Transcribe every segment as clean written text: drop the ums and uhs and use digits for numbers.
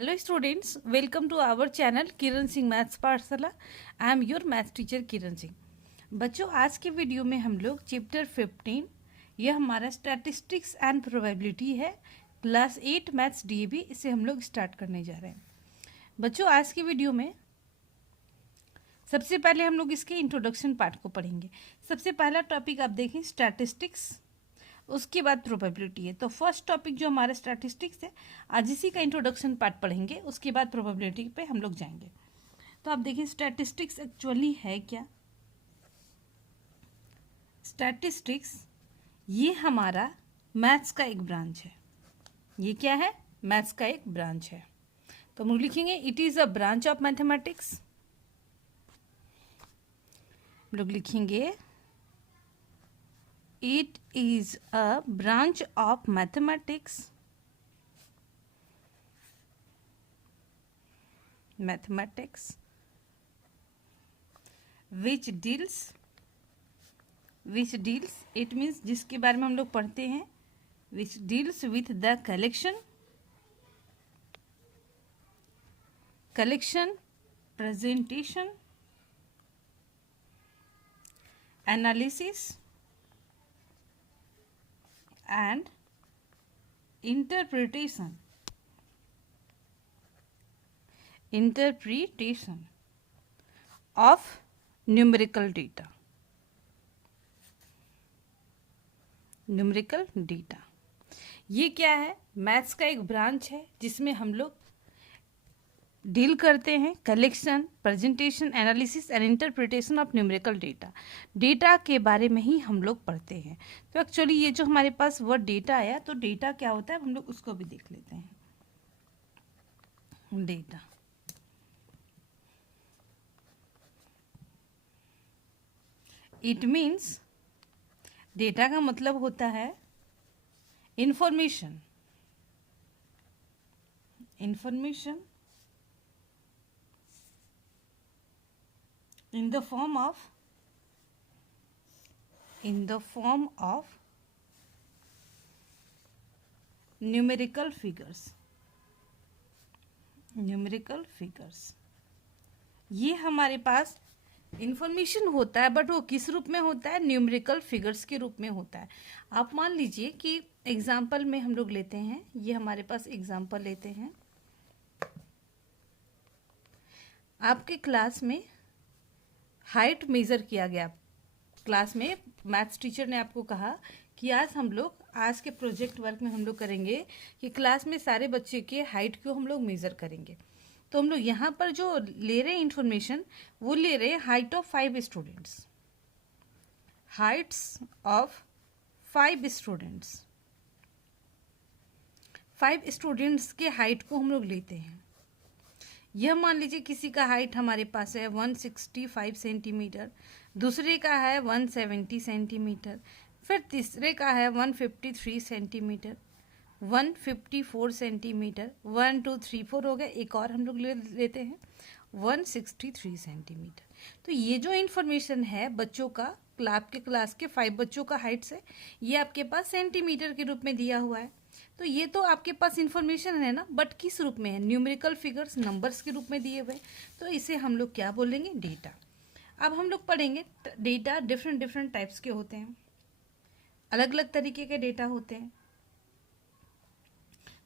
Hello students, welcome to our channel Kiran Singh maths Pathshala. I am your maths teacher Kiran Singh. बच्चों, आज के video में हम लोग चैप्टर 15, यह हमारा स्टैटिस्टिक्स एंड प्रोबेबिलिटी है, क्लास 8 मैथ्स डीएवी, इसे हम लोग स्टार्ट करने जा रहे हैं। बच्चों, आज की वीडियो में सबसे पहले हम लोग इसके इंट्रोडक्शन पार्ट को पढ़ेंगे। सबसे पहला टॉपिक आप देखें स्टैटिस्टिक्स, उसके बाद प्रोबेबिलिटी है। तो फर्स्ट टॉपिक जो हमारा स्टैटिस्टिक्स है, आज इसी का इंट्रोडक्शन पार्ट पढ़ेंगे, उसके बाद प्रोबेबिलिटी पे हम लोग जाएंगे। तो आप देखिए स्टैटिस्टिक्स एक्चुअली है क्या। स्टैटिस्टिक्स ये हमारा मैथ्स का एक ब्रांच है। ये क्या है? मैथ्स का एक ब्रांच है। तो हम लोग लिखेंगे it is a branch of mathematics. हम लोग लिखेंगे it is a branch of mathematics which deals it means जिसके बारे में हम लोग पढ़ते हैं, which deals with the collection, presentation, analysis and interpretation of numerical data। ये क्या है? मैथ्स का एक ब्रांच है जिसमें हम लोग डील करते हैं collection, presentation, analysis and interpretation of numerical data. Data के बारे में ही हम लोग पढ़ते हैं। तो एक्चुअली ये जो हमारे पास वर्ड डेटा आया, तो डेटा क्या होता है हम लोग उसको भी देख लेते हैं। डेटा इट मीन्स, डेटा का मतलब होता है information in the form of numerical figures। ये हमारे पास इंफॉर्मेशन होता है, बट वो किस रूप में होता है? न्यूमेरिकल फिगर्स के रूप में होता है। आप मान लीजिए कि एग्जाम्पल में हम लोग लेते हैं, ये हमारे पास एग्जाम्पल लेते हैं। आपके क्लास में हाइट मेज़र किया गया। क्लास में मैथ्स टीचर ने आपको कहा कि आज के प्रोजेक्ट वर्क में हम लोग करेंगे कि क्लास में सारे बच्चे के हाइट को हम लोग मेज़र करेंगे। तो हम लोग यहाँ पर जो ले रहे हैं इंफॉर्मेशन, वो ले रहे हैं height of 5 students. Heights of 5 students, 5 students के हाइट को हम लोग लेते हैं। यह मान लीजिए किसी का हाइट हमारे पास है 165 सेंटीमीटर, दूसरे का है 170 सेंटीमीटर, फिर तीसरे का है 153 सेंटीमीटर, 154 सेंटीमीटर, 1 2 3 4 हो गए। एक और हम लोग लेते हैं 163 सेंटीमीटर। तो ये जो इन्फॉर्मेशन है बच्चों का, आपके क्लास के 5 बच्चों का हाइट्स है, ये आपके पास सेंटीमीटर के रूप में दिया हुआ है। तो ये तो आपके पास इंफॉर्मेशन है ना, बट किस रूप में है? न्यूमेरिकल फिगर्स, नंबर्स के रूप में दिए हुए। तो इसे हम लोग क्या बोलेंगे? डेटा। अब हम लोग पढ़ेंगे डेटा डिफरेंट टाइप्स के होते हैं, अलग अलग तरीके के डेटा होते हैं।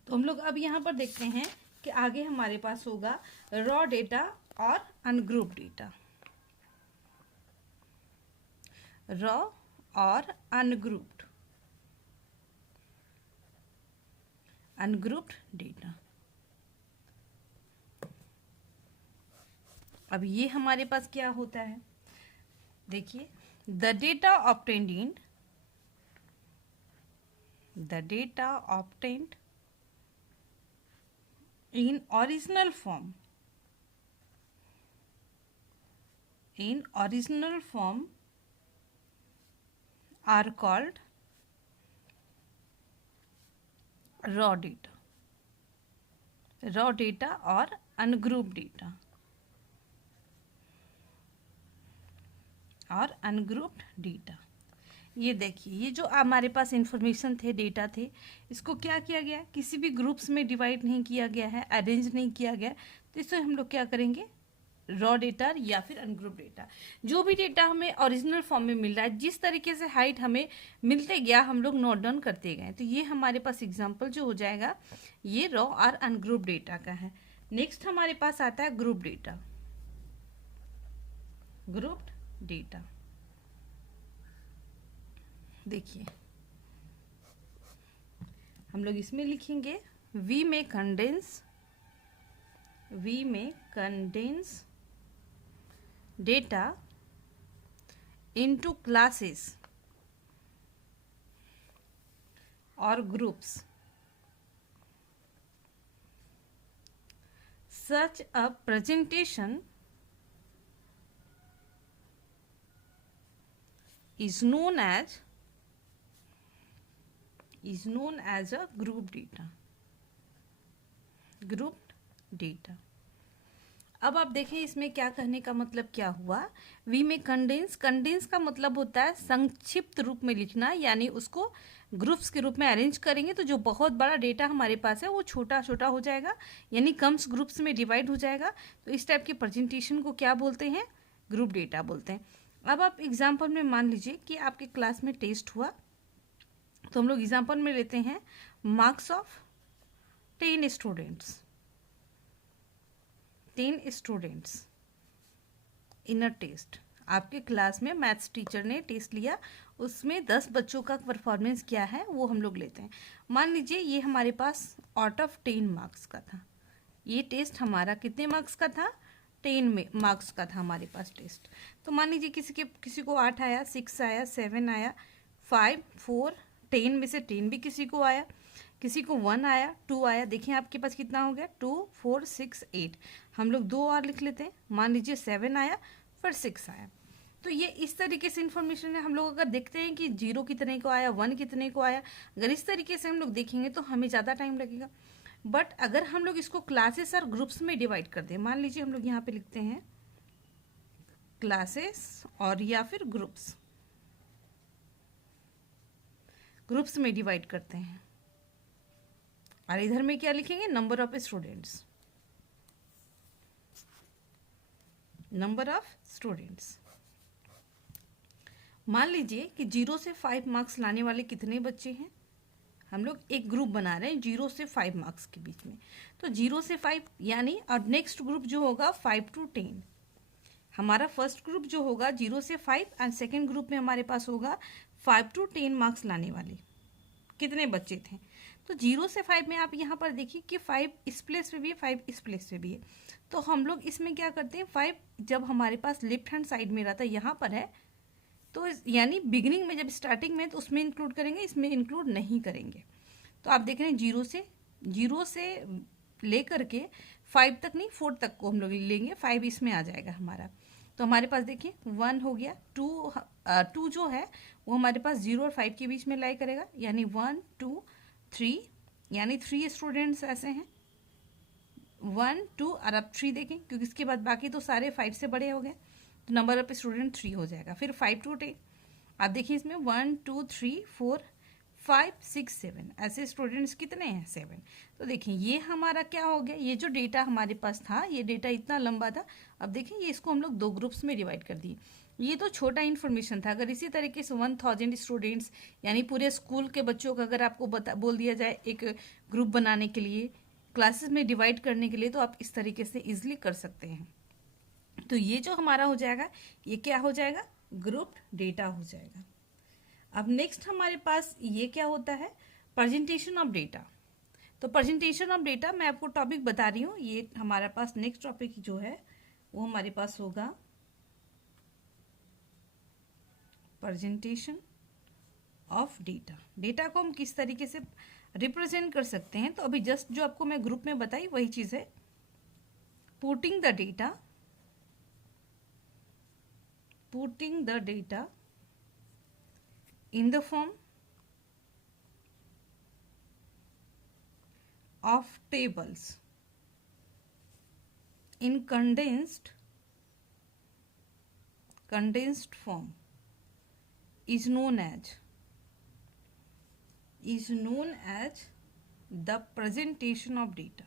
तो हम लोग अब यहाँ पर देखते हैं कि आगे हमारे पास होगा रॉ डेटा और अनग्रुप डेटा। रॉ और अनग्रुप्ड डेटा। अब ये हमारे पास क्या होता है? देखिए, the data obtained in original form are called raw data और ungrouped data। ये देखिए, ये जो हमारे पास इंफॉर्मेशन थे, डेटा थे, इसको क्या किया गया, किसी भी ग्रुप्स में डिवाइड नहीं किया गया है, अरेंज नहीं किया गया। तो इससे हम लोग क्या करेंगे, रॉ डेटा या फिर अनग्रुप डेटा, जो भी डेटा हमें ओरिजिनल फॉर्म में मिल रहा है, जिस तरीके से हाइट हमें मिलते गया हम लोग नोट डाउन करते गए। तो ये हमारे पास एग्जांपल जो हो जाएगा ये रॉ और अनग्रुप डेटा का है। नेक्स्ट हमारे पास आता है ग्रुप डेटा। ग्रुप डेटा देखिए, हम लोग इसमें लिखेंगे वी में condense data into classes or groups. Such a presentation is known as a group data. Group data. अब आप देखें इसमें क्या कहने का मतलब क्या हुआ। वी में कंडेंस का मतलब होता है संक्षिप्त रूप में लिखना, यानी उसको ग्रुप्स के रूप में अरेंज करेंगे तो जो बहुत बड़ा डेटा हमारे पास है वो छोटा छोटा हो जाएगा, यानी कम ग्रुप्स में डिवाइड हो जाएगा। तो इस टाइप के प्रेजेंटेशन को क्या बोलते हैं, ग्रुप डेटा बोलते हैं। अब आप एग्जाम्पल में मान लीजिए कि आपके क्लास में टेस्ट हुआ, तो हम लोग एग्जाम्पल में लेते हैं marks of 10 students in a test. आपके क्लास में मैथ्स टीचर ने टेस्ट लिया, उसमें 10 बच्चों का परफॉर्मेंस क्या है वो हम लोग लेते हैं। मान लीजिए ये हमारे पास आउट ऑफ 10 मार्क्स का था। ये टेस्ट हमारा कितने मार्क्स का था, 10 मार्क्स का था हमारे पास टेस्ट। तो मान लीजिए किसी को 8 आया, 6 आया, 7 आया, 5, 4, 10 में से 10 भी किसी को आया, किसी को 1 आया, 2 आया। देखिए आपके पास कितना हो गया, 2, 4, 6, 8। हम लोग 2 और लिख लेते हैं। मान लीजिए 7 आया, फिर 6 आया। तो ये इस तरीके से इन्फॉर्मेशन है। हम लोग अगर देखते हैं कि 0 कितने को आया, 1 कितने को आया, अगर इस तरीके से हम लोग देखेंगे तो हमें ज़्यादा टाइम लगेगा। बट अगर हम लोग इसको क्लासेस और ग्रुप्स में डिवाइड कर दें, मान लीजिए हम लोग यहाँ पे लिखते हैं क्लासेस और या फिर ग्रुप्स में डिवाइड करते हैं, और इधर में क्या लिखेंगे, नंबर ऑफ स्टूडेंट्स। मान लीजिए कि 0 से 5 मार्क्स लाने वाले कितने बच्चे हैं, हम लोग एक ग्रुप बना रहे हैं 0 से 5 मार्क्स के बीच में। तो 0 से 5 यानी, और नेक्स्ट ग्रुप जो होगा 5 to 10। हमारा फर्स्ट ग्रुप जो होगा 0 से 5, एंड सेकेंड ग्रुप में हमारे पास होगा 5 to 10 मार्क्स लाने वाले कितने बच्चे थे। तो 0 से 5 में आप यहाँ पर देखिए कि 5 इस प्लेस पे भी है, 5 इस प्लेस पे भी है। तो हम लोग इसमें क्या करते हैं, 5 जब हमारे पास लेफ्ट हैंड साइड में रहता है, यहाँ पर है, तो यानी बिगिनिंग में जब स्टार्टिंग में तो उसमें इंक्लूड करेंगे, इसमें इंक्लूड नहीं करेंगे। तो आप देख रहे हैं 0 से लेकर के 5 तक नहीं, 4 तक को हम लोग लेंगे, 5 इसमें आ जाएगा हमारा। तो हमारे पास देखिए 1 हो गया, 2 जो है वो हमारे पास 0 और 5 के बीच में लाई करेगा, यानी 1, 2, 3, यानी 3 स्टूडेंट्स ऐसे हैं, 1, 2 और अब 3 देखें, क्योंकि इसके बाद बाकी तो सारे 5 से बड़े हो गए, तो नंबर ऑफ स्टूडेंट 3 हो जाएगा। फिर 5 to 10, आप देखिए इसमें 1, 2, 3, 4, 5, 6, 7 ऐसे स्टूडेंट्स कितने हैं, 7। तो देखिए ये हमारा क्या हो गया, ये जो डेटा हमारे पास था, ये डेटा इतना लंबा था। अब देखिए ये इसको हम लोग 2 ग्रुप्स में डिवाइड कर दिए। ये तो छोटा इन्फॉर्मेशन था। अगर इसी तरीके से 1000 स्टूडेंट्स यानी पूरे स्कूल के बच्चों का अगर आपको बोल दिया जाए एक ग्रुप बनाने के लिए, क्लासेस में डिवाइड करने के लिए, तो आप इस तरीके से इजिली कर सकते हैं। तो ये जो हमारा हो जाएगा, ये क्या हो जाएगा, ग्रुप डेटा हो जाएगा। अब नेक्स्ट हमारे पास ये क्या होता है, प्रेजेंटेशन ऑफ डेटा। तो प्रेजेंटेशन ऑफ डेटा मैं आपको टॉपिक बता रही हूँ, ये हमारे पास नेक्स्ट टॉपिक जो है वो हमारे पास होगा प्रेजेंटेशन ऑफ डेटा। डेटा को हम किस तरीके से रिप्रेजेंट कर सकते हैं। तो अभी जस्ट जो आपको मैं ग्रुप में बताई वही चीज़ है, putting the data in the form of tables in condensed form is known as the presentation of data.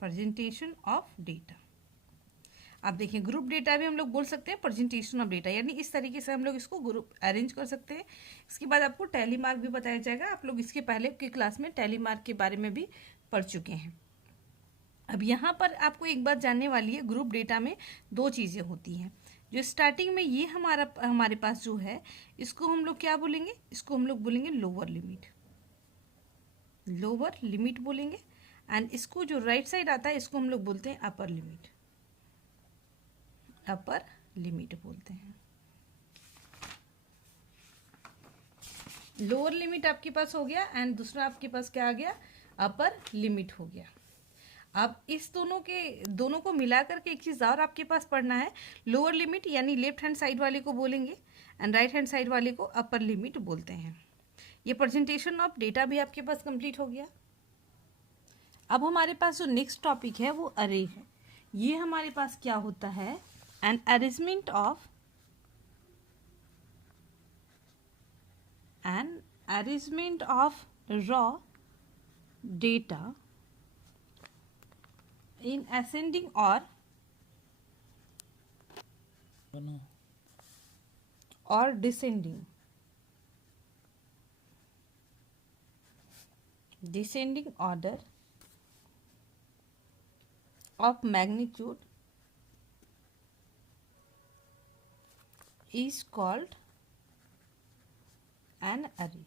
Presentation of data. आप देखिए ग्रुप डेटा भी हम लोग बोल सकते हैं प्रेजेंटेशन ऑफ डेटा, यानी इस तरीके से हम लोग इसको ग्रुप अरेंज कर सकते हैं। इसके बाद आपको टैली मार्क भी बताया जाएगा। आप लोग इसके पहले की क्लास में टैली मार्क के बारे में भी पढ़ चुके हैं। अब यहाँ पर आपको एक बात जानने वाली है, ग्रुप डेटा में दो चीज़ें होती हैं। जो स्टार्टिंग में ये हमारे पास जो है, इसको हम लोग क्या बोलेंगे, इसको हम लोग बोलेंगे लोअर लिमिट बोलेंगे। एंड इसको जो राइट साइड आता है इसको हम लोग बोलते हैं अपर लिमिट बोलते हैं। लोअर लिमिट आपके पास हो गया एंड दूसरा आपके पास क्या आ गया, अपर लिमिट हो गया। अब इस दोनों को मिला करके एक चीज़ और आपके पास पढ़ना है। लोअर लिमिट यानी लेफ्ट हैंड साइड वाले को बोलेंगे एंड राइट हैंड साइड वाले को अपर लिमिट बोलते हैं। ये प्रेजेंटेशन ऑफ डेटा भी आपके पास कंप्लीट हो गया। अब हमारे पास जो नेक्स्ट टॉपिक है वो अरे है। ये हमारे पास क्या होता है, an arrangement of raw data in ascending or descending order of magnitude is called an array।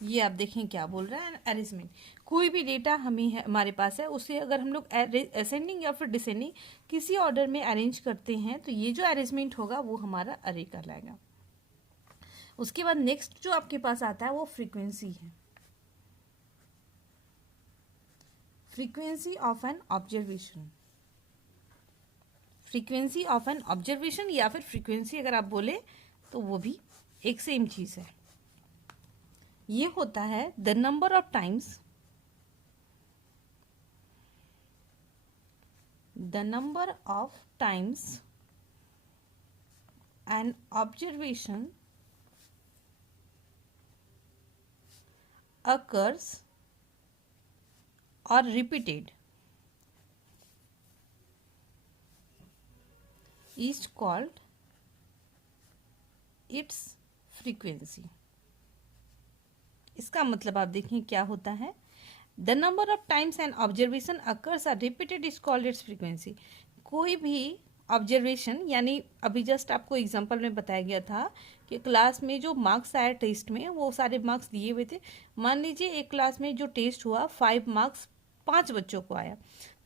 ये आप देखें क्या बोल रहा है, अरेंजमेंट। कोई भी डेटा हमारे पास है, उसे अगर हम लोग असेंडिंग या फिर डिसेंडिंग किसी ऑर्डर में अरेंज करते हैं तो ये जो अरेंजमेंट होगा वो हमारा अरे कहलाएगा। उसके बाद नेक्स्ट जो आपके पास आता है वो फ्रीक्वेंसी है। फ्रीक्वेंसी ऑफ एन ऑब्जर्वेशन या फिर फ्रीक्वेंसी अगर आप बोले तो वो भी एक सेम चीज है। ये होता है the number of times an observation occurs or repeated is called its frequency। इसका मतलब आप देखें क्या होता है, the number of times and observation occurs are repeated is called its frequency. कोई भी ऑब्जर्वेशन, यानी अभी जस्ट आपको एग्जांपल में बताया गया था कि क्लास में जो मार्क्स आया टेस्ट में वो सारे मार्क्स दिए हुए थे। मान लीजिए एक क्लास में जो टेस्ट हुआ 5 मार्क्स 5 बच्चों को आया,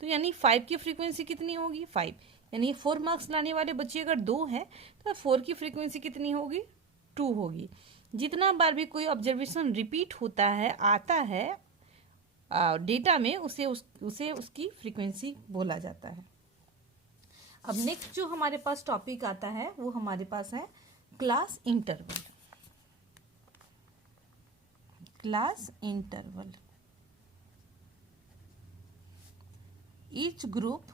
तो यानी 5 की फ्रीक्वेंसी कितनी होगी, 5। यानी 4 मार्क्स लाने वाले बच्चे अगर 2 हैं तो 4 की फ्रीक्वेंसी कितनी होगी, 2 होगी। जितना बार भी कोई ऑब्जर्वेशन रिपीट होता है, आता है डेटा में, उसे उसकी फ्रीक्वेंसी बोला जाता है। अब नेक्स्ट जो हमारे पास टॉपिक आता है वो हमारे पास है class interval. Each group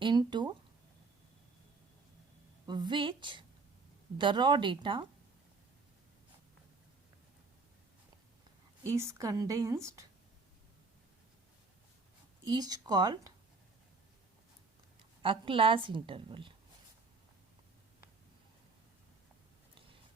into which the raw data is condensed is called a class interval।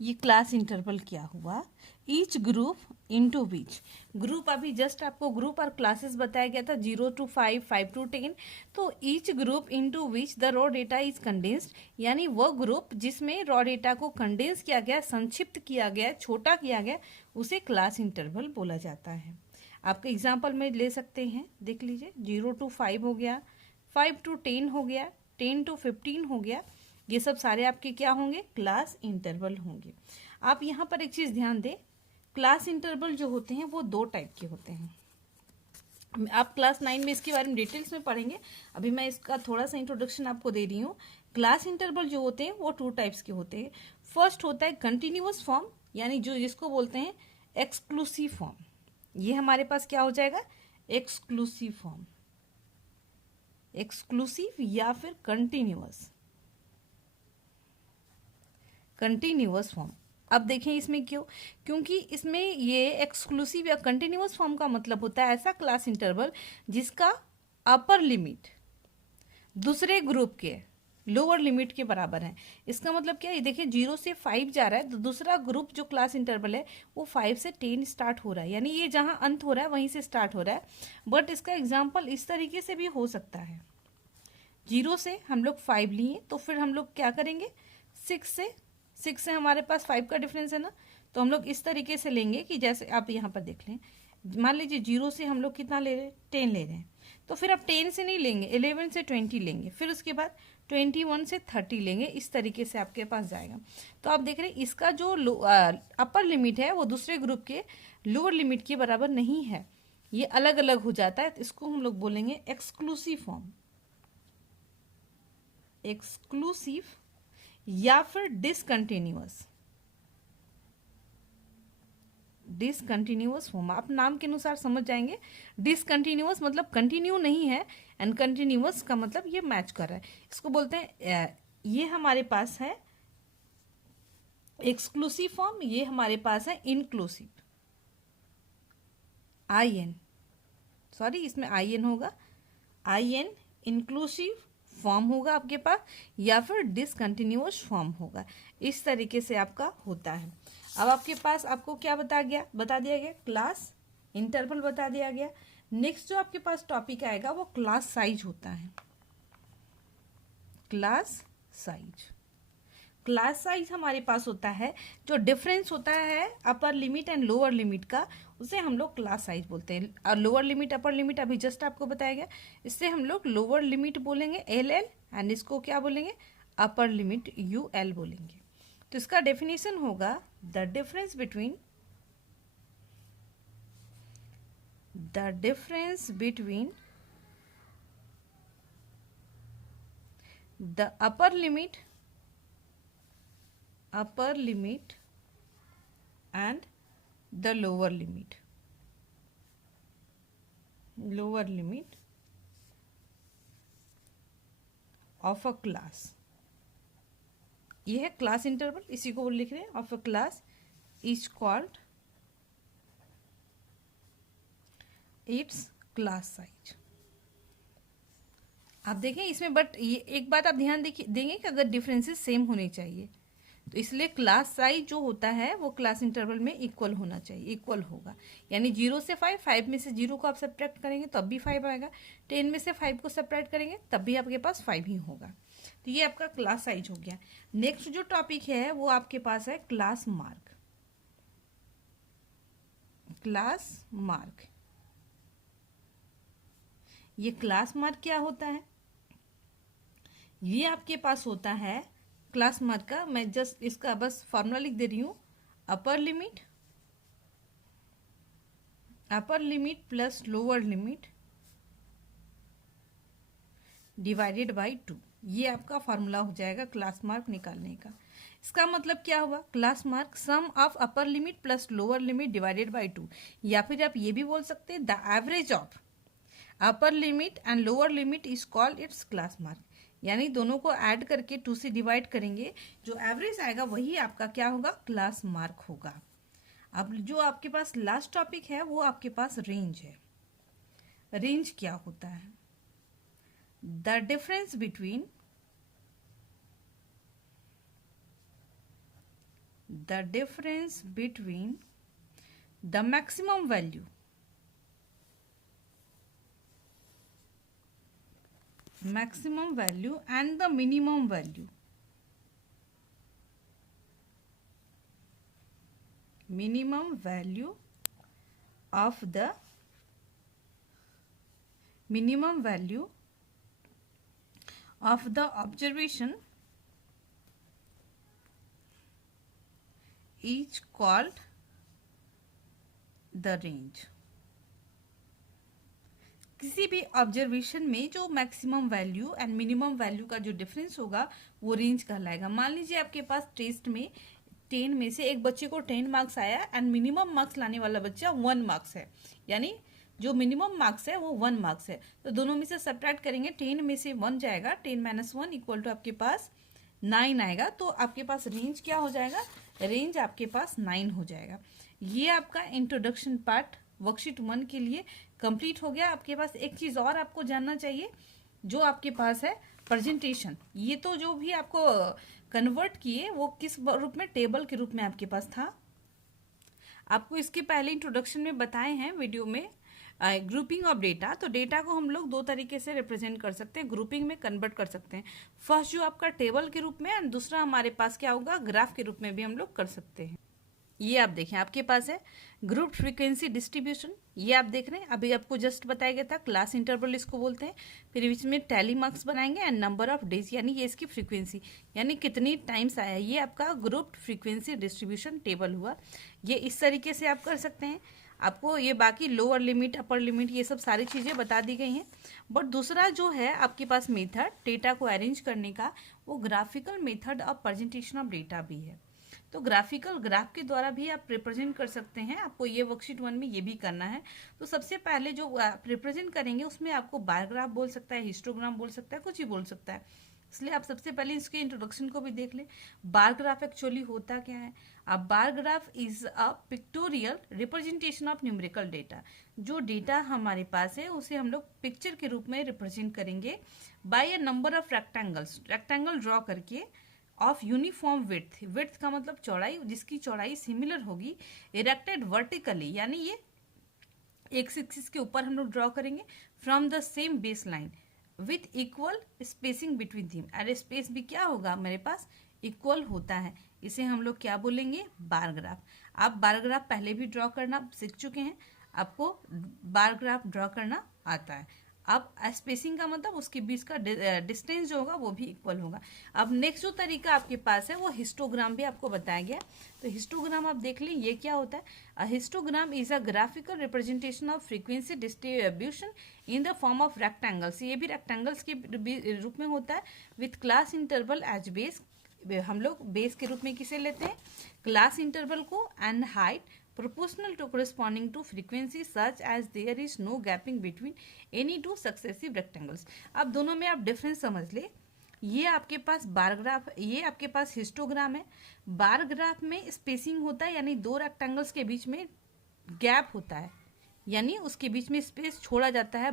ये क्लास इंटरवल क्या हुआ, ईच ग्रुप इनटू विच। ग्रुप अभी जस्ट आपको ग्रुप और क्लासेस बताया गया था 0 to 5, 5 to 10। तो each group into which the raw data is condensed, यानी वह ग्रुप जिसमें रॉ डेटा को कंडेंस किया गया, संक्षिप्त किया गया, छोटा किया गया, उसे क्लास इंटरवल बोला जाता है। आपके एग्जाम्पल में ले सकते हैं, देख लीजिए 0 to 5 हो गया, 5 to 10 हो गया, 10 to 15 हो गया। ये सब सारे आपके क्या होंगे, क्लास इंटरवल होंगे। आप यहाँ पर एक चीज़ ध्यान दें, क्लास इंटरवल जो होते हैं वो 2 टाइप के होते हैं। आप क्लास 9 में इसके बारे में डिटेल्स में पढ़ेंगे, अभी मैं इसका थोड़ा सा इंट्रोडक्शन आपको दे रही हूँ। क्लास इंटरवल जो होते हैं वो 2 टाइप्स के होते हैं। फर्स्ट होता है कंटिन्यूअस फॉर्म, यानी जिसको बोलते हैं एक्सक्लूसिव फॉर्म। ये हमारे पास क्या हो जाएगा, एक्सक्लूसिव फॉर्म। एक्सक्लूसिव या फिर कंटिन्यूअस, कंटिन्यूअस फॉर्म। अब देखें इसमें क्यों, क्योंकि इसमें ये एक्सक्लूसिव या कंटिन्यूअस फॉर्म का मतलब होता है ऐसा क्लास इंटरवल जिसका अपर लिमिट दूसरे ग्रुप के लोअर लिमिट के बराबर है। इसका मतलब क्या है, देखिए 0 से 5 जा रहा है तो दूसरा ग्रुप जो क्लास इंटरवल है वो 5 से 10 स्टार्ट हो रहा है, यानी ये जहां अंत हो रहा है वहीं से स्टार्ट हो रहा है। बट इसका एग्जाम्पल इस तरीके से भी हो सकता है, 0 से हम लोग 5 लिए तो फिर हम लोग क्या करेंगे, 6 से हमारे पास 5 का डिफरेंस है ना, तो हम लोग इस तरीके से लेंगे कि जैसे आप यहाँ पर देख लें, मान लीजिए 0 से हम लोग कितना ले रहे हैं, 10 ले रहे हैं, तो फिर आप 10 से नहीं लेंगे, 11 से 20 लेंगे, फिर उसके बाद 21 से 30 लेंगे, इस तरीके से आपके पास जाएगा। तो आप देख रहे हैं इसका जो अपर लिमिट है वो दूसरे ग्रुप के लोअर लिमिट के बराबर नहीं है, ये अलग अलग हो जाता है, तो इसको हम लोग बोलेंगे एक्सक्लूसिव फॉर्म, एक्सक्लूसिव या फिर डिसकंटिन्यूअस, डिसकंटिन्यूअस फॉर्म। आप नाम के अनुसार समझ जाएंगे, डिसकंटिन्यूअस मतलब कंटिन्यू नहीं है, एंड कंटिन्यूअस का मतलब ये मैच कर रहा है, इसको बोलते हैं। ये हमारे पास है एक्सक्लूसिव फॉर्म, ये हमारे पास है इंक्लूसिव, IN, सॉरी इसमें IN होगा, IN इंक्लूसिव फॉर्म होगा आपके पास, या फिर डिसकंटिन्यूअस फॉर्म होगा, इस तरीके से आपका होता है। अब आपके पास आपको क्या बता दिया गया, क्लास इंटरवल बता दिया गया। नेक्स्ट जो आपके पास टॉपिक आएगा वो क्लास साइज होता है, क्लास साइज। क्लास साइज हमारे पास होता है जो डिफरेंस होता है अपर लिमिट एंड लोअर लिमिट का, उसे हम लोग क्लास साइज बोलते हैं। और लोअर लिमिट अपर लिमिट अभी जस्ट आपको बताया गया, इससे हम लोग लोअर लिमिट बोलेंगे LL, एंड इसको क्या बोलेंगे, अपर लिमिट UL बोलेंगे। तो इसका डेफिनेशन होगा the difference between the upper limit and the lower limit of a class, ये है क्लास इंटरवल, इसी को लिख रहे हैं, of a class is called its class size. आप देखें इसमें, बट ये एक बात आप ध्यान देंगे कि अगर डिफरेंसेस सेम होने चाहिए, तो इसलिए क्लास साइज जो होता है वो क्लास इंटरवल में इक्वल होना चाहिए, इक्वल होगा, यानी 0 से 5, 5 में से 0 को आप सब्ट्रैक्ट करेंगे तब भी 5 आएगा, 10 में से 5 को सब्ट्रैक्ट करेंगे तब भी आपके पास 5 ही होगा। तो ये आपका क्लास साइज हो गया। नेक्स्ट जो टॉपिक है वो आपके पास है क्लास मार्क, क्लास मार्क। ये क्लास मार्क क्या होता है, ये आपके पास होता है क्लास मार्क का, मैं जस्ट इसका बस फॉर्मूला लिख दे रही हूं, अपर limit plus lower limit divided by 2, ये आपका फॉर्मूला हो जाएगा क्लास मार्क निकालने का। इसका मतलब क्या हुआ, class mark sum of upper limit plus lower limit divided by 2, या फिर आप ये भी बोल सकते हैं the average of upper limit and lower limit is called its class mark, यानी दोनों को ऐड करके 2 से डिवाइड करेंगे, जो एवरेज आएगा वही आपका क्या होगा, क्लास मार्क होगा। अब जो आपके पास लास्ट टॉपिक है वो आपके पास रेंज है। रेंज क्या होता है, the difference between the maximum value and the minimum value of the observation is called the range। किसी भी ऑब्जर्वेशन में जो maximum value and minimum value का जो डिफरेंस होगा वो रेंज कहलाएगा। मान लीजिए आपके पास टेस्ट में 10 में से एक बच्चे को 10 मार्क्स आया एंड मिनिमम मार्क्स लाने वाला बच्चा 1 मार्क्स है, यानी जो मिनिमम मार्क्स है वो 1 मार्क्स है। तो दोनों में से सब्ट्रैक्ट करेंगे, 10 में से 1 जाएगा, 10 - 1 इक्वल टू आपके पास 9 आएगा। तो आपके पास रेंज क्या हो जाएगा, रेंज आपके पास 9 हो जाएगा। ये आपका इंट्रोडक्शन पार्ट वर्कशीट 1 के लिए कंप्लीट हो गया। आपके पास एक चीज़ और आपको जानना चाहिए, जो आपके पास है प्रेजेंटेशन। ये तो जो भी आपको कन्वर्ट किए वो किस रूप में, टेबल के रूप में आपके पास था। आपको इसके पहले इंट्रोडक्शन में बताए हैं वीडियो में ग्रुपिंग ऑफ डेटा। तो डेटा को हम लोग 2 तरीके से रिप्रेजेंट कर सकते हैं, ग्रुपिंग में कन्वर्ट कर सकते हैं। फर्स्ट जो आपका टेबल के रूप में, एंड दूसरा हमारे पास क्या होगा, ग्राफ के रूप में भी हम लोग कर सकते हैं। ये आप देखें, आपके पास है ग्रुप फ्रीक्वेंसी डिस्ट्रीब्यूशन। ये आप देख रहे हैं, अभी आपको जस्ट बताया गया था, क्लास इंटरवल इसको बोलते हैं। फिर बीच में टैली मार्क्स बनाएंगे एंड नंबर ऑफ डेज, यानी ये इसकी फ्रीक्वेंसी, यानी कितनी टाइम्स आया। ये आपका ग्रुप फ्रीक्वेंसी डिस्ट्रीब्यूशन टेबल हुआ। ये इस तरीके से आप कर सकते हैं। आपको ये बाकी लोअर लिमिट, अपर लिमिट, ये सब सारी चीज़ें बता दी गई हैं। बट दूसरा जो है आपके पास मेथड डेटा को अरेंज करने का, वो graphical method of presentation of data भी है। तो ग्राफिकल ग्राफ के द्वारा भी आप रिप्रेजेंट कर सकते हैं। आपको ये वर्कशीट 1 में ये भी करना है। तो सबसे पहले जो आप रिप्रेजेंट करेंगे उसमें आपको बार ग्राफ बोल सकता है, हिस्टोग्राम बोल सकता है, कुछ ही बोल सकता है। इसलिए आप सबसे पहले इसके इंट्रोडक्शन को भी देख लें। बार ग्राफ एक्चुअली होता क्या है। अब bar graph is a pictorial representation of numerical data. जो डेटा हमारे पास है उसे हम लोग पिक्चर के रूप में रिप्रेजेंट करेंगे by a number of rectangles, rectangle draw करके ऑफ यूनिफॉर्म विड्थ। विड्थ का मतलब चौड़ाई, जिसकी चौड़ाई सिमिलर होगी, इरेक्टेड वर्टिकली, यानी ये एक एक्सिस के ऊपर हम लोग ड्रॉ करेंगे, from the same base line with equal spacing between theme. अरे स्पेस भी क्या होगा मेरे पास, इक्वल होता है। इसे हम लोग क्या बोलेंगे, बार ग्राफ। आप बार ग्राफ पहले भी ड्रॉ करना सीख चुके हैं, आपको बार ग्राफ ड्रॉ करना आता है। अब स्पेसिंग का मतलब उसके बीच का डिस्टेंस जो होगा वो भी इक्वल होगा। अब नेक्स्ट जो तरीका आपके पास है वो हिस्टोग्राम भी आपको बताया गया। तो हिस्टोग्राम आप देख लें, ये क्या होता है। Histogram is a graphical representation of frequency distribution in the form of rectangles. ये भी रेक्टेंगल्स के रूप में होता है, with class interval as base. हम लोग बेस के रूप में किसे लेते हैं, क्लास इंटरवल को, and height proportional to corresponding to frequency such as there is no gapping between any two successive rectangles। अब दोनों में आप डिफरेंस समझ ले। ये आपके पास बार ग्राफ, ये आपके पास हिस्टोग्राम है। बार ग्राफ में स्पेसिंग होता है, यानी 2 रेक्टेंगल्स के बीच में गैप होता है, यानी उसके बीच में स्पेस छोड़ा जाता है।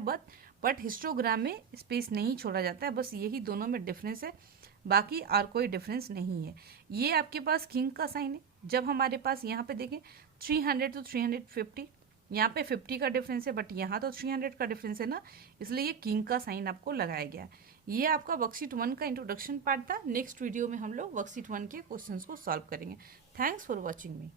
बट हिस्टोग्राम में स्पेस नहीं छोड़ा जाता है। बस यही दोनों में डिफरेंस है, बाकी और कोई डिफरेंस नहीं है। ये आपके पास किंग का साइन है। जब हमारे पास यहाँ पे देखें 300 to 350, यहाँ पे 50 का डिफरेंस है, बट यहाँ तो 300 का डिफरेंस है ना, इसलिए ये किंग का साइन आपको लगाया गया है। ये आपका वर्कशीट 1 का इंट्रोडक्शन पार्ट था। नेक्स्ट वीडियो में हम लोग वर्कशीट 1 के क्वेश्चंस को सॉल्व करेंगे। Thanks for watching me.